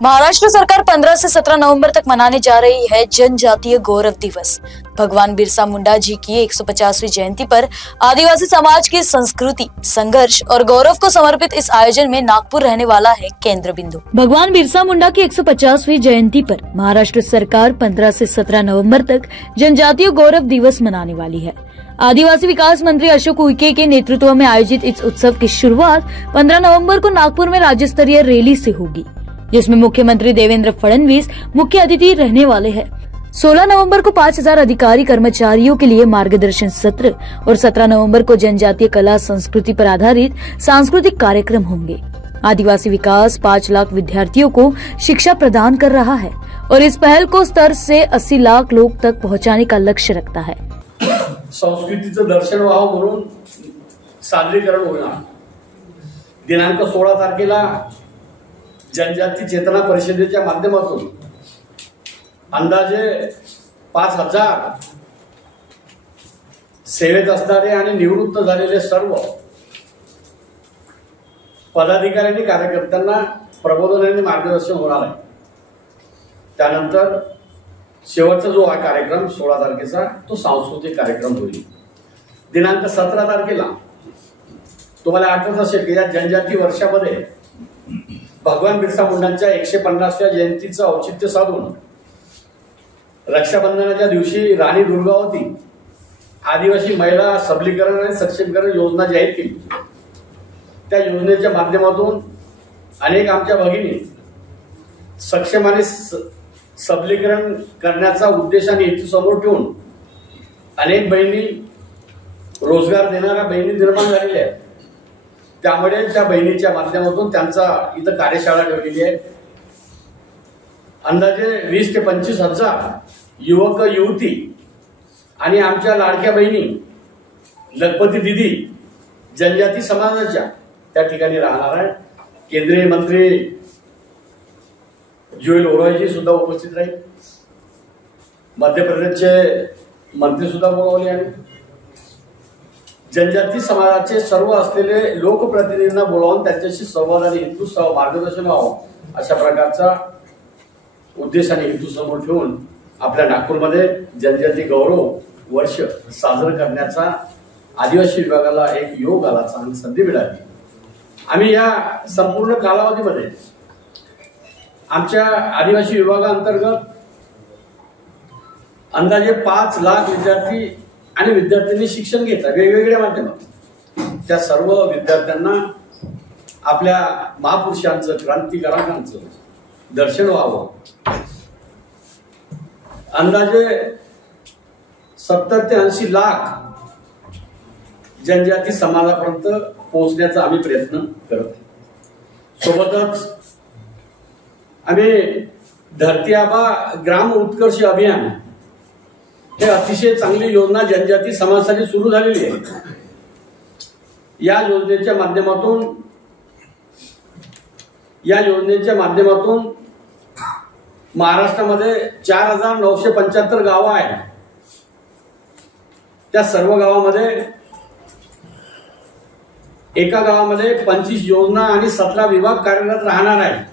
महाराष्ट्र सरकार 15 से 17 नवंबर तक मनाने जा रही है जनजातीय गौरव दिवस। भगवान बिरसा मुंडा जी की 150वीं जयंती पर आदिवासी समाज की संस्कृति, संघर्ष और गौरव को समर्पित इस आयोजन में नागपुर रहने वाला है केंद्र बिंदु। भगवान बिरसा मुंडा की 150वीं जयंती पर महाराष्ट्र सरकार 15 से 17 नवंबर तक जनजातीय गौरव दिवस मनाने वाली है। आदिवासी विकास मंत्री अशोक उइके के नेतृत्व में आयोजित इस उत्सव की शुरुआत 15 नवंबर को नागपुर में राज्य स्तरीय रैली से होगी, जिसमें मुख्यमंत्री देवेंद्र फडणवीस मुख्य अतिथि रहने वाले हैं। 16 नवंबर को 5000 अधिकारी कर्मचारियों के लिए मार्गदर्शन सत्र और 17 नवंबर को जनजातीय कला संस्कृति पर आधारित सांस्कृतिक कार्यक्रम होंगे। आदिवासी विकास 5 लाख विद्यार्थियों को शिक्षा प्रदान कर रहा है और इस पहल को स्तर से 80 लाख लोग तक पहुंचाने का लक्ष्य रखता है। संस्कृतीचं दर्शन व्हावं म्हणून सादरीकरण होणार। दिनांक 16 तारखेला जनजाती चेतना परिषदेच्या माध्यमातून अंदाजे 5000 सेवेत असणारे आणि निवृत्त झालेले सर्व पदाधिकारी कार्यकर्त्यांना प्रबोधन आणि मार्गदर्शन होणार आहे। त्यानंतर शेवटचा जो हा कार्यक्रम 16 तारखेचा तो सांस्कृतिक कार्यक्रम होईल। दिनांक 17 तारखेला तुम्हाला आठवत असेल की या जनजाती वर्षामध्ये भगवान बिरसा मुंडांच्या 150व्या जयंतीचं औचित्य साधून रक्षाबंधनाच्या दिवशी राणी दुर्गावती आदिवासी महिला सबलीकरण आणि सक्षमीकरण योजना जाहीर केली। त्या योजनेच्या माध्यमातून अनेक आमच्या भगिनी सक्षम आणि सबलीकरण करण्याचा उद्देश आणि हेतू समोर ठेवून अनेक बहिणी रोजगार देणाऱ्या बहिणी निर्माण झालेल्या आहेत। त्यामुळे त्या बहिणीच्या माध्यमातून त्यांचा इथं कार्यशाळा ठेवलेली आहे। अंदाजे 20 ते 25 हजार युवक युवती आणि आमच्या लाडक्या बहिणी लखपती दिदी जनजाती समाजाच्या त्या ठिकाणी राहणार आहे। केंद्रीय मंत्री जुएल ओरायजी सुद्धा उपस्थित राहील। मध्य प्रदेशचे मंत्री सुद्धा बोलावले आहेत। जनजाती समाजाचे सर्व असलेले लोकप्रतिनिधींना बोलावून त्यांच्याशी संवाद आणि हेतू मार्गदर्शन व्हावं अशा प्रकारचा उद्देश आणि हेतू समोर ठेवून आपल्या नागपूरमध्ये जनजाती गौरव वर्ष साजरं करण्याचा आदिवासी विभागाला एक योग आला, चांगली संधी मिळाली। आम्ही या संपूर्ण कालावधीमध्ये आमच्या आदिवासी विभागाअंतर्गत अंदाजे 5 लाख विद्यार्थी आणि विद्यार्थ्यांनी शिक्षण घेतलं वेगवेगळ्या माध्यमातून। त्या सर्व विद्यार्थ्यांना आपल्या महापुरुषांचं, क्रांतिकारकांचं दर्शन व्हावं। अंदाजे 70 ते 80 लाख जनजाती समाजापर्यंत पोहोचण्याचा आम्ही प्रयत्न करत। सोबतच आम्ही धरती आबा ग्राम उत्कर्ष अभियान हे अतिशय चांगली योजना जनजाती समाजासाठी सुरू झालेली आहे। या योजनेच्या माध्यमातून महाराष्ट्रामध्ये 4975 गावं आहेत। त्या सर्व गावामध्ये एका गावामध्ये 25 योजना आणि 17 विभाग कार्यरत राहणार आहेत।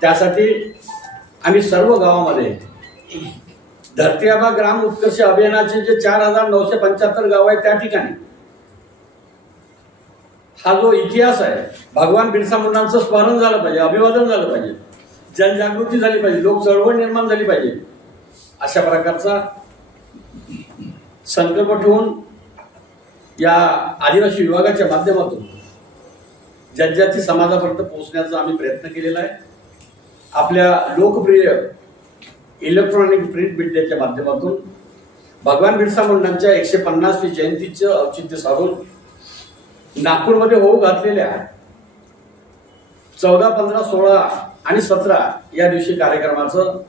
त्यासाठी आम्ही सर्व गावामध्ये धरती आबा ग्राम उत्कर्ष अभियानाचे जे 4975 गाव आहेत त्या ठिकाणी हा जो इतिहास आहे भगवान बिरसा मुंडांचं स्मरण झालं पाहिजे, अभिवादन झालं पाहिजे, जनजागृती झाली पाहिजे, लोक चळवळ निर्माण झाली पाहिजे अशा प्रकारचा संकल्प ठेवून या आदिवासी विभागाच्या माध्यमातून जनजाती समाजापर्यंत पोहोचण्याचा आम्ही प्रयत्न केलेला आहे। आपल्या लोकप्रिय इलेक्ट्रॉनिक प्रिंट मीडियाच्या माध्यमातून भगवान बिरसा मुंडांच्या 150वी जयंतीचं औचित्य साधून नागपूरमध्ये होऊ घातलेल्या 14, 15, 16 आणि 17 या दिवशी कार्यक्रमाचं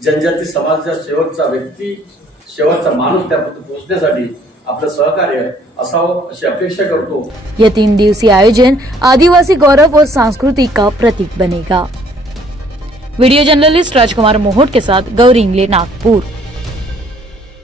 जनजाती समाजाच्या शेवटचा माणूस त्यापर्यंत पोहोचण्यासाठी आपलं सहकार्य असावं अशी अपेक्षा करतो। यह 3 दिवसीय आयोजन आदिवासी गौरव और संस्कृति का प्रतीक बनेगा। वीडियो जर्नलिस्ट राजकुमार मोहोट के साथ गौरी इंगले, नागपुर।